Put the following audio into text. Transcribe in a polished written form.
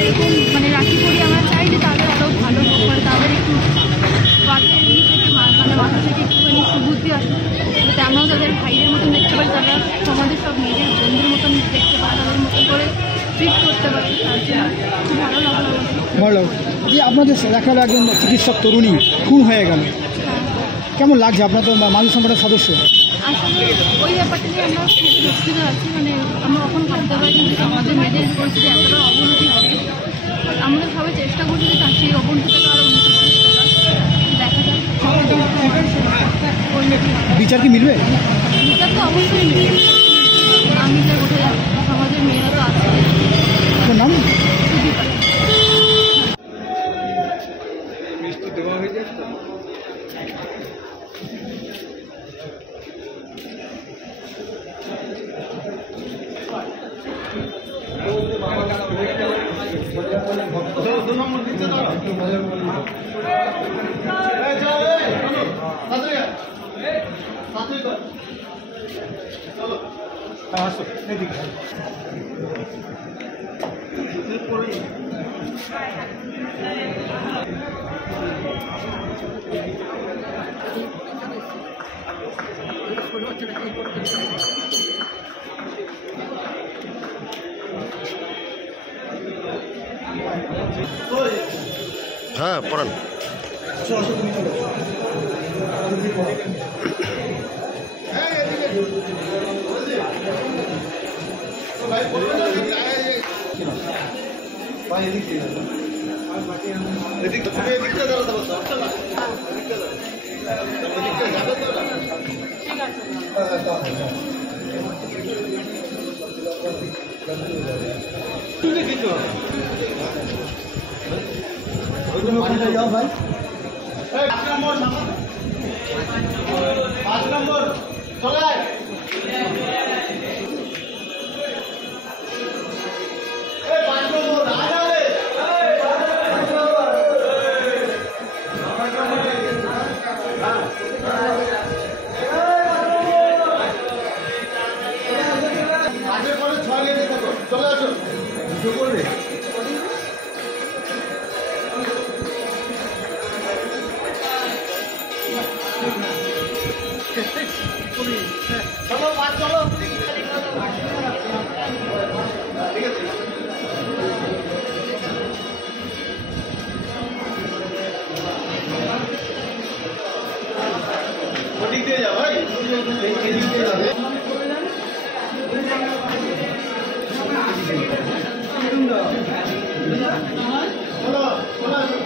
এরকম মানে রাখি পরি আমরা চাই যে তাদের আরও ভালো হোক, মানে তাদের একটু বাচ্চার ইয়ে থেকে মানে মাথা থেকে একটুখানি সুবুদ্ধি আসে, যাতে আমরাও তাদের ভাইয়ের মতন দেখতে পারি, তারা সমাজের সব নিজের বন্ধুর মতন দেখতে পারে, তাদের মতন করে ট্রিট করতে পারে। তার জন্য খুব ভালো লাগলো ভালো যে আপনাদের দেখা হলো একজন চিকিৎসক তরুণী খুন হয়ে গেল, কেমন লাগছে? আপনার তো মানুষ সংগঠনের সদস্য। আসলে ওই ব্যাপারটা নিয়ে আমরা খুব দুঃখিত আছি, মানে আমরা কখন ভাবতে পারি যে আমাদের মেয়েদের পরিস্থিতি এতটা অবনতি হবে। আমাদের সবাই চেষ্টা করছি যে তার সেই অবনতিটাকে আরও দেখা যায়। বিচার কি মিলবে? বিচার তো অবশ্যই মিলবে, আমি যা উঠে যাচ্ছি, সমাজের মেয়েরা তো আছে। আপনার নাম? হ্যাঁ পড়ান। যাও ভাই, 5 নম্বর চলে আসো করবে। চলো পাঁচ চলো ঠিক আছে। ওদিক দিয়ে যাও ভাই, এদিক দিয়ে যাবে। চলো চলো আসো।